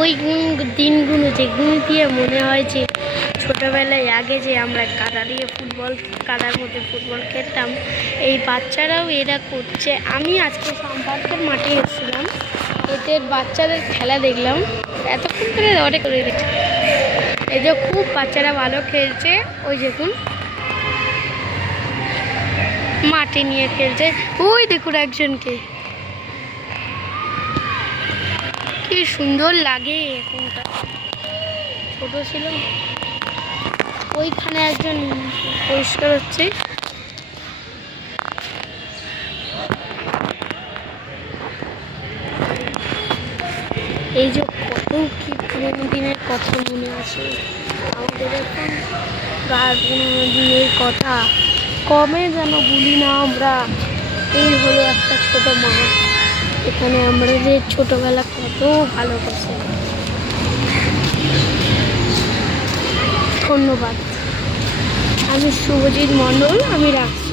ওই দিনগুলো যেগুলো দিয়ে মনে হয় যে ছোটোবেলায় আগে যে আমরা কাদার মধ্যে ফুটবল খেলতাম, এই বাচ্চারাও এরা করছে। আমি আজকে সম্পাদকের মাঠে এসেছিলাম, এদের বাচ্চাদের খেলা দেখলাম, এতক্ষণ ধরে অনেক করে দেখছি। এই যে খুব বাচ্চারা ভালো খেলছে, ওই দেখুন মাঠে নিয়ে খেলছে, ওই দেখুন একজনকে, কি সুন্দর লাগে। এখনটা ছোট ছিল, ওইখানে একজন পরিষ্কার হচ্ছে। এই যে কত কি পুরোনো দিনের কথা মনে আছে আমাদের, এখন গার পুরোনো দিনের কথা কমে যেন ভুলি না আমরা। এই হলো একটা ছোট মাঠ, এখানে আমরা যে ছোটবেলা কত ভালোবাসি। ধন্যবাদ। আমি শুভজিৎ মণ্ডল, আমি রাখছি।